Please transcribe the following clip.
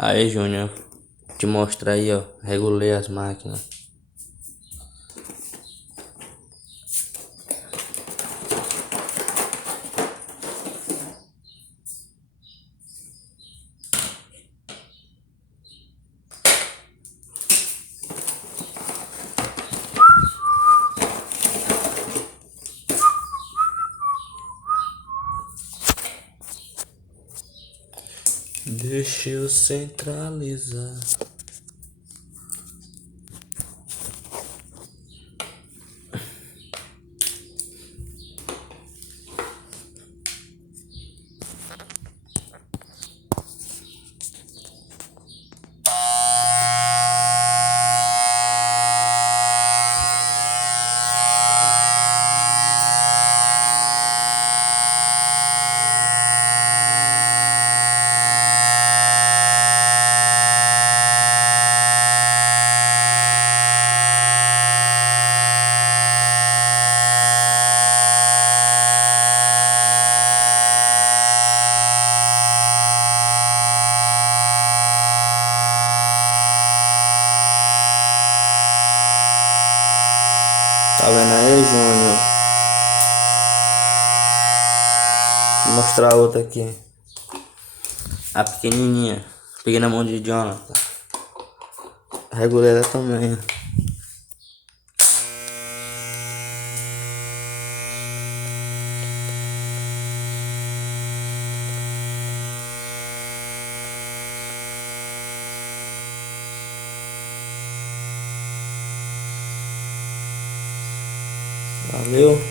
Aí, Júnior, te mostrar aí, ó. Regulei as máquinas. Deixa eu centralizar. Tá vendo aí, Júnior? Vou mostrar outra aqui. A pequenininha. Peguei na mão de Jonathan. Regulei ela também. Valeu.